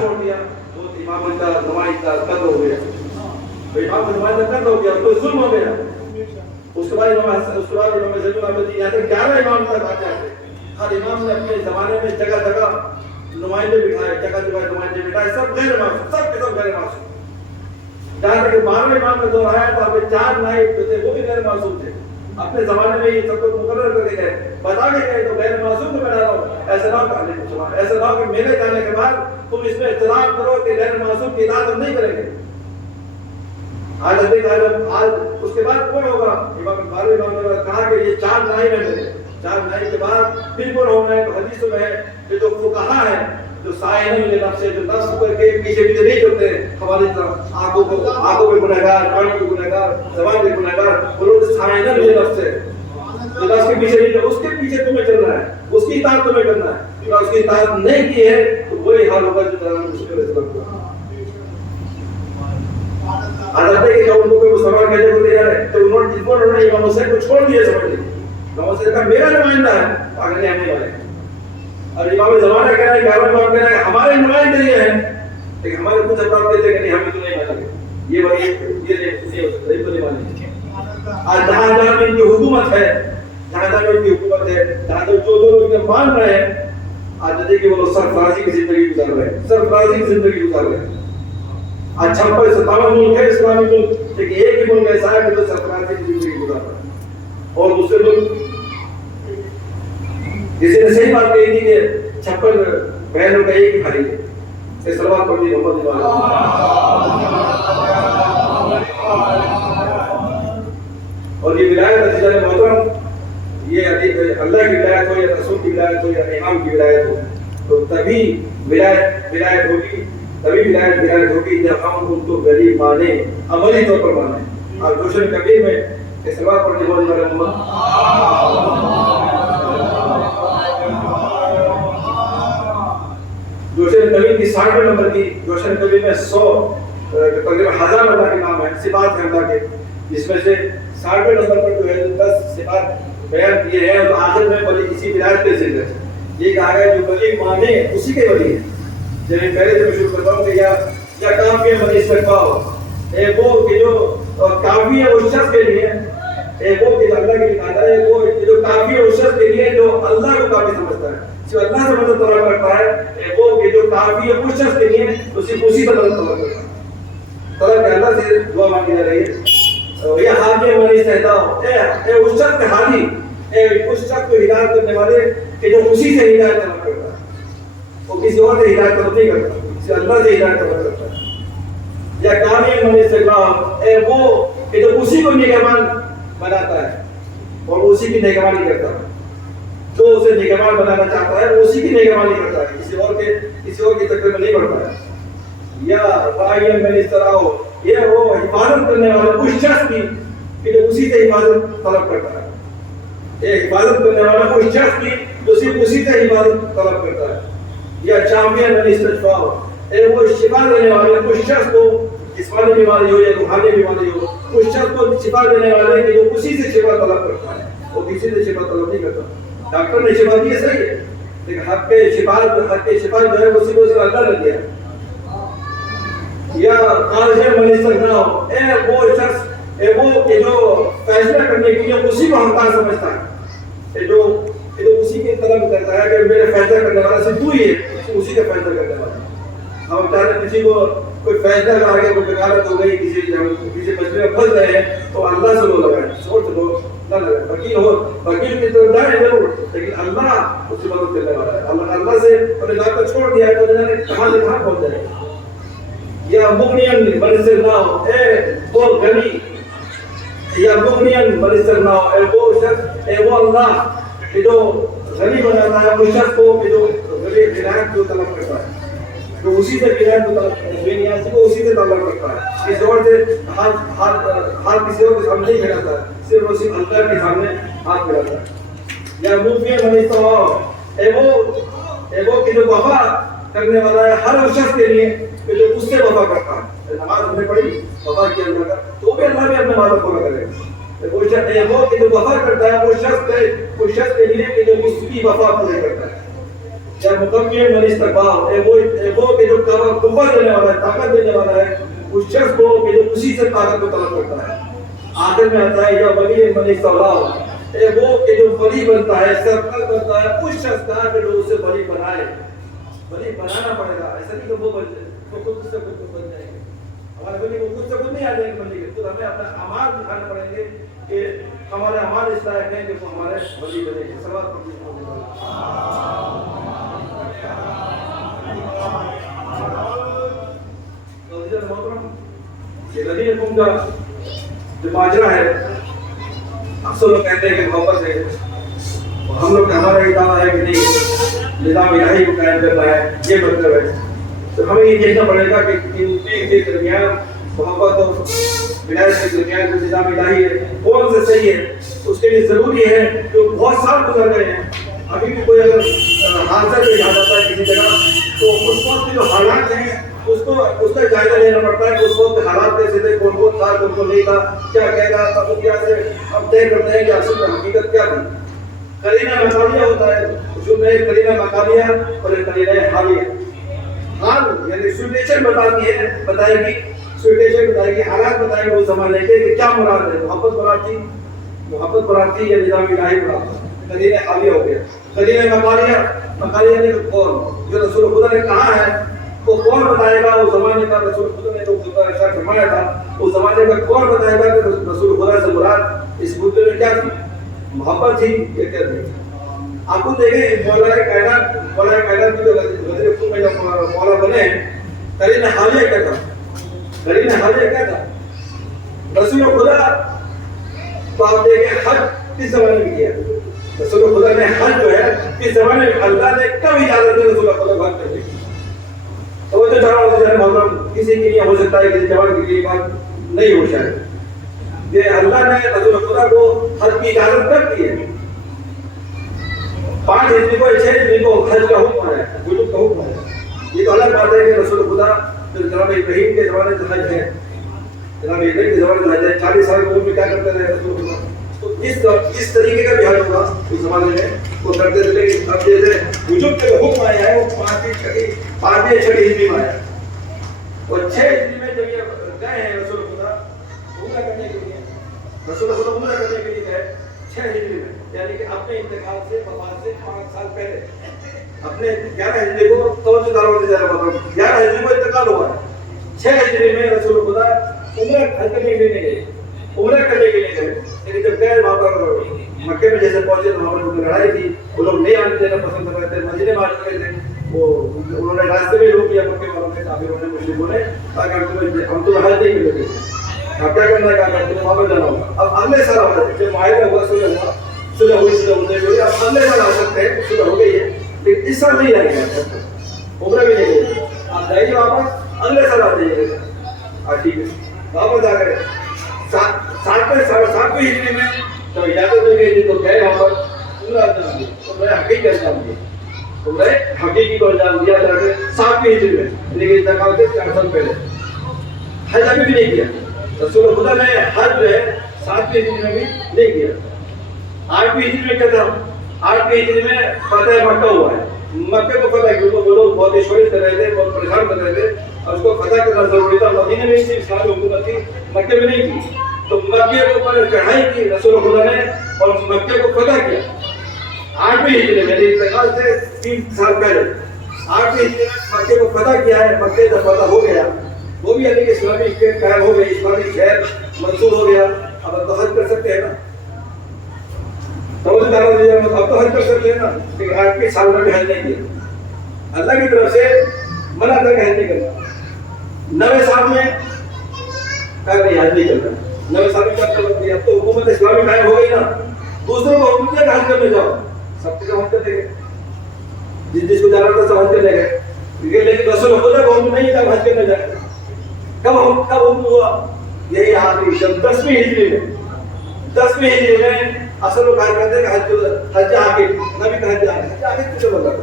چھوڑ دیا تو امام کا نمائندہ قتل ہو گیا. تو امام کا نمائندہ قتل ہو گیا تو ظلم ہو گیا. اس کے بعد امام زین العابدین یہاں تک 11 امام تک آتے ہیں. ہر امام نے اپنے زمانے میں جگہ جگہ نمائندے بٹھائے, جگہ جگہ نمائندے بٹھائے, سب غیر معصوم, سب کے سب غیر معصوم. جہاں تک 12ویں امام کا دور آیا تو اپنے 4 نائب جو تھے وہ بھی غیر معصوم تھے. اپنے زمانے میں یہ سب کو مقرر کر کے گئے, بتا کے گئے تو غیر معصوم کو میں ڈالا ہوں. ایسا نہ ہو ایسا نہ ہو کہ میرے جانے کے بعد تم اس میں اختلاف کرو کہ غیر معصوم کی اطاعت ہم نہیں کریں گے. آج اس کے بعد کون ہوگا؟ امام 12ویں امام نے کہا کہ یہ 4 نائب ہیں میرے, 4 نائب کے بعد پھر کون ہونا ہے؟ تو حدیثوں میں ہے کہ جو فقہا ہیں, جو سائنہ میں نفس ہے, جو نفس پر کے پیچھے پیچھے نہیں چلتے ہماری طرف, آنکھوں پہ گنہگار, کانوں پہ گنہگار, زبان پہ گنہگار, وہ لوگ سائنہ میں نفس ہے, جو نفس کے پیچھے نہیں, اس کے پیچھے تمہیں چلنا ہے, اس کی اطاعت تمہیں کرنا ہے. اگر اس کی اطاعت نہیں کی ہے تو وہی حال ہوگا جو جناب مشکل ہے سبق ہوا. حضرت کہ جب ان کو کوئی مسلمان کہتے ہوتے ہیں تو انہوں نے امام حسین کو چھوڑ دیا, سمجھ لیا امام حسین کا میرا نمائندہ ہے, آگے نہیں ہمیں والے. اور امام زمانہ کہہ رہا ہے, 11 امام کہہ رہا ہے ہمارے نمائندے یہ ہیں, لیکن ہمارے کچھ افراد کہتے ہیں کہ نہیں ہمیں تو نہیں مانیں گے, یہ وہی یہ تو نہیں مانیں گے. آج جہاں جہاں ان کی حکومت ہے, جہاں جہاں ان کی حکومت ہے, جہاں جو لوگ انہیں مان رہے ہیں, آج دیکھیں کہ وہ لوگ سرفرازی کی زندگی گزار رہے ہیں, سرفرازی کی زندگی گزار رہے ہیں. آج 56 ملک ہے اسلامی ملک, لیکن ایک ہی ملک ایسا ہے کہ جو سرفرازی کی زندگی گزار رہا ہے, اور دوسرے ملک. کسی نے صحیح بات کہی تھی کہ 56 بہنوں کا ایک ہی بھائی ہے. اس سلوات پڑھ دی محمد علیہ. اور یہ ولایت عزیزان محترم, یہ اللہ کی ولایت ہو یا رسول کی ولایت ہو یا امام کی ولایت ہو, تو تبھی ولایت ہوگی, تبھی ولایت ہوگی جب ہم ان کو غریب مانیں, عملی طور پر مانیں. اور روشن کبیر میں اس سلوات پڑھ دی محمد محمد. جوشن کبیر کی 60 نمبر کی جوشن کبیر میں 100 تقریباً 1000 اللہ کے نام ہیں, صفات ہیں اللہ کے, جس میں سے 60 نمبر پر جو ہے 10 صفات بیان کیے ہیں. اور آخر میں ولی اسی ولایت کے ذکر ہے. یہ کہا گیا جو ولی مانے اسی کے ولی ہیں. جب پہلے سے میں شروع کرتا ہوں کہ یا کافی ہے من استغفار, وہ کہ جو کافی ہے اس شخص کے لیے, وہ کہ اللہ کے لیے کہتا ہے, وہ جو کافی ہے اس شخص کے لیے جو اللہ کو کافی سمجھتا ہے, جو اللہ سے مدد طلب کرتا ہے, وہ کہ جو کافی ہے اس شخص کے لیے تو صرف اسی سے مدد طلب کرتا ہے. طلب کہ اللہ سے دعا مانگی جا رہی ہے. یہ حاضر من استہداء, اے اس شخص کے حاضر, اس شخص کو ہدایت کرنے والے کہ جو اسی سے ہدایت طلب کرتا ہے, وہ کسی اور سے ہدایت طلب نہیں کرتا, صرف اللہ سے ہدایت طلب کرتا ہے. یا کامل من استغفار, وہ کہ جو اسی کو نگہبان بناتا ہے اور اسی کی نگہبانی کرتا ہے. جو اسے نگہبان بنانا چاہتا ہے وہ اسی کی نگہبانی کرتا ہے, کسی اور کے چکر میں نہیں پڑتا ہے. یا راعی من استرعاہ, یہ وہ حفاظت کرنے والا اس شخص کی کہ جو اسی سے حفاظت طلب کرتا ہے. یہ حفاظت کرنے والا اس شخص کی جو صرف اسی سے حفاظت طلب کرتا ہے. یا چامپئن من استشفاء, وہ شفا دینے والے اس شخص کو, جسمانی بیماری ہو یا روحانی بیماری ہو, اس شخص کو شفا دینے والے کہ جو اسی سے شفا طلب کرتا ہے, وہ کسی سے شفا طلب نہیں کرتا. ڈاکٹر نے شفا دی ہے صحیح ہے, لیکن حق کے شفا جو ہے وہ صرف اللہ نے دیا. یا قاضی من استغناء, وہ شخص وہ کہ جو فیصلہ کرنے کے لیے اسی کو حقدار سمجھتا ہے, جو اسی کی طلب کرتا ہے کہ میرے فیصلہ کرنے والا صرف تو ہی ہے, اسی کا فیصلہ کرنے والا. ہم چاہتے کسی کو کوئی فیصلہ کر کے کوئی بغاوت ہو گئی, کسی مسئلے میں پھنس گئے ہیں تو اللہ سے لو لگائیں, سوچ لو نہ لگائیں. وکیل کی طرف جائیں ضرور, لیکن اللہ اس کی مدد کرنے والا ہے. اللہ سے اپنے ذات کو چھوڑ دیا تو کہاں سے کہاں پہنچ جائے. یا مغنین من استغناء, وہ غنی, یا مغنین من استغناء, وہ شخص, وہ اللہ کہ جو غنی بناتا ہے اس شخص کو کہ جو ہدایت کو طلب کرتا ہے, جو اسی سے ہدایت کو طلب کو اسی سے طلب کرتا ہے. اس دور سے ہاتھ کسی اور کے سامنے نہیں پھیلاتا ہے, صرف اللہ کے سامنے ہاتھ پھیلاتا ہے. یا موفی من استطاع, وہ کہ جو وفا کرنے والا ہے ہر اس شخص کے لیے کہ جو اس سے وفا کرتا ہے. نماز ہم نے پڑھی, وفا کیا اللہ کا, تو بھی اللہ بھی اپنے وعدہ پورا کرے گا. وہ کہ جو وفا کرتا ہے وہ شخص کے لیے کہ جو اس کی وفا پورے کرتا ہے. یا مکمل من استقبال وہ کہ جو قوت دینے والا ہے، طاقت دینے والا ہے اس شخص کو کہ جو اسی سے طاقت کو طلب کرتا ہے. آخر میں آتا ہے یا ولی من استقبال وہ کہ جو ولی بنتا ہے، سرکل بنتا ہے اس شخص کا کہ جو اسے ولی بنائے. ولی بنانا پڑے گا، ایسا نہیں کہ وہ بن جائے، وہ خود سے خود بن جائے گا. ہمارے ولی وہ خود سے خود نہیں آ جائیں گے بننے کے، تو ہمیں اپنا اعمال دکھانا پڑیں گے کہ ہمارے اعمال اس لائق ہیں کہ وہ ہمارے ولی بنے گے. صلوات پڑھیں. یہ نبی حکم کا جو ماجرا ہے، اکثر لوگ کہتے ہیں کہ محبت ہے، ہم لوگ ہمارا یہ دعویٰ ہے کہ نہیں نظام الہی کو قائم کرنا ہے، یہ مطلب ہے. تو ہمیں یہ دیکھنا پڑے گا کہ ان کے درمیان محبت اور ولایت کے درمیان جو نظام الہی ہے کون سے صحیح ہے. اس کے لیے ضروری ہے کہ بہت سال گزر گئے ہیں، ابھی بھی کوئی اگر حادثہ پیش آ جاتا ہے کسی جگہ تو اس وقت کے جو حالات ہیں اس کا جائزہ لینا پڑتا ہے کہ اس وقت حالات کیسے تھے، کون کون تھا کون کون نہیں تھا، کیا کہے گا، تب کیا سے اب طے کرتے ہیں کہ اصل میں حقیقت کیا تھی. قرینہ مقامیہ ہوتا ہے، اصول میں ایک قرینہ مقامیہ اور ایک قرینہ حالیہ. حال یعنی سچویشن بتائے گی حالات بتائے گی اس زمانے کے کہ کیا مراد ہے، محبت مراد تھی یا نظام الہی مراد تھا. قرینہ حالیہ ہو گیا. قرینہ مقامیہ یعنی کون، جو رسول خدا نے کہا ہے وہ کون بتائے گا. اس زمانے کا رسول خدا نے جو ارشاد فرمایا تھا اس زمانے کا کون بتائے گا کہ رسول خدا سے مراد اس مدعے میں کیا تھی، محبت تھی یا کیا تھی. آپ کو دیکھیں مولا کائنات کی جو وزیر خود میں جب مولا بنے قرینہ حالیہ کیا تھا. رسول خدا تو آپ دیکھیں حج کس زمانے میں کیا. رسول خدا نے حج جو ہے کس زمانے میں، اللہ نے کب اجازت دی رسول خدا حج کرنے کی. تو وہ جو جواب ہوتا ہے محترم کسی کے لیے ہو سکتا ہے، کسی جوان کے لیے بات نہیں ہو شاید. یہ اللہ نے رسول خدا کو حج کی اجازت کب کی ہے. 5 ہجری کو 6 ہجری کو حج کا حکم ہے، وجوب کا حکم ہے. یہ تو الگ بات ہے کہ رسول خدا جو جناب ابراہیم کے زمانے سے حج ہے، جناب ابراہیم کے زمانے سے حج ہے، 40 سال کے عمر میں کیا کرتے رہے رسول خدا. تو اس طریقے کا بھی حج ہوگا اس زمانے میں وہ کرتے تھے. لیکن اب جیسے وجوب کا حکم آیا ہے وہ 5ویں 6 ہجری میں آیا، اور 6 ہجری میں جب یہ گئے ہیں رسول خدا عمرہ کرنے کے لیے گئے 6 ہجری میں، یعنی کہ اپنے انتقال سے وفات سے 5 سال پہلے. اپنے 11 ہجری کو توجہ داروں سے 11 ہجری کو انتقال ہوا ہے. 6 ہجری میں رسول خدا عمرہ کرنے کے لیے گئے. لیکن جب گئے وہاں پر مکے میں جیسے پہنچے تو وہاں پر لڑائی تھی، وہ لوگ نہیں آنے دینا پسند کر رہے تھے، مسجدیں مار رہے تھے. وہ انہوں نے راستے میں روک لیا مکے والوں نے، کافروں نے، مشرکوں نے، تاکہ ہم تو حج نہیں کرتے. اب کیا کرنا ہے، کہا کرتے ہیں واپس جانا ہوگا. اب اگلے سال آ جب معاہدہ ہوا، صلح ہوئی، اب اگلے سال آ سکتے ہیں، صلح ہو گئی ہے. لیکن اس سال نہیں آئے گا، عمرہ بھی نہیں ہوگی. آپ جائیے واپس، اگلے سال آ جائیے گا. ٹھیک ہے، واپس آ گئے. 7ویں ہجری میں جب اجازت دی گئی تھی تو گئے وہاں پر عمرہ انجام دیا. عمرہ حقیقی انجام دیا، عمرہ حقیقی کو انجام دیا جا کے 7ویں ہجری میں، لیکن انتقال سے 4 سال پہلے. حج ابھی بھی نہیں کیا رسول خدا نے. حج جو ہے 7ویں ہجری میں بھی نہیں کیا. 8ویں ہجری میں کیا تھا، 8ویں ہجری میں فتح مکہ ہوا ہے. مکے کو فتح کیا، وہ لوگ بہت شورش کر رہے تھے، بہت پریشان کر رہے تھے، اور اس کو فتح کرنا ضروری تھا. مدینے میں ہی اسلامی حکومت تھی، مکے میں نہیں تھی. تو مکے کے اوپر چڑھائی کی رسول خدا نے اور مکے کو فتح کیا 8ویں ہجری میں، یعنی انتقال سے 3 سال پہلے. 8ویں ہجری میں مکے کو فتح کیا ہے. مکے جب فتح ہو گیا وہ بھی یعنی کہ اسلامی اسٹیٹ قائم ہو گئی، اسلامی شہر منصور ہو گیا. اب تو حج کر سکتے ہیں نا، اب تو حج کر سکتے ہیں نا. لیکن 8ویں سال میں بھی حج نہیں کیا. اللہ کی طرف سے منع تھا کہ حج نہیں کرنا. 9ویں سال میں کہا کہ حج نہیں کرنا. 9ویں سال میں کیا کرنا، اب تو حکومت اسلامی قائم ہو گئی نا. دوسروں کو حکم دیا کہ حج کرنے جاؤ، سب کو حج کرتے گئے. جس کو جانا تھا سب حج کرنے گئے. لیکن رسول خدا کو حکم نہیں تھا حج کرنے جائے. کب حکم ہوا، یہی آخری جب 10ویں ہجری میں اصل لوگ کہا کرتے ہیں کہ حج آخر، نبی کا حج آخر کیسے بولا تھا.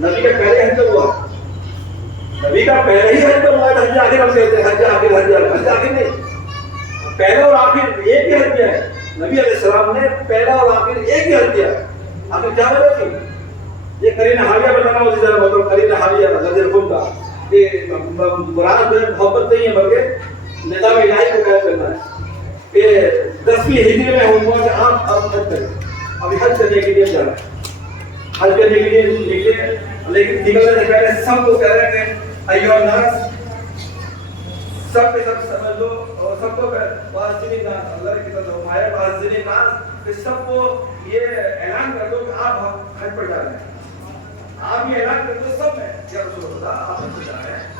نبی کا پہلے حج کب ہوا، نبی کا پہلے ہی حج کب ہوا. حج آخر ہم کہتے ہیں، حج آخر نہیں، پہلا اور آخر ایک ہی حج کیا ہے. نبی علیہ السلام نے پہلا اور آخر ایک ہی حج کیا ہے. آخر کیا وجہ تھی، یہ قرین حالیہ بتانا مجھے ذرا مطلب قرین حالیہ غزل خود کا کہ مراد محبت نہیں ہے بلکہ نظام الہی کو قائم کرنا ہے کہ 10ویں ہجری میں ہوں کہ آپ اب حج کریں. ابھی حج کرنے کے لیے جا رہے ہیں, حج کرنے کے لیے نکلے, لیکن نکلنے سے پہلے سب کو کہہ رہے ہیں کہ ایھا الناس, سب کے سب سمجھ لو اور سب کو پاسدین ناس, اللہ کی طرف ہمارے پاسدین ناس کہ سب کو یہ اعلان کر دو کہ آپ حج پر جا رہے ہیں. آپ یہ اعلان کر دو سب میں کہ رسول اللہ آپ حج پر جا رہے ہیں.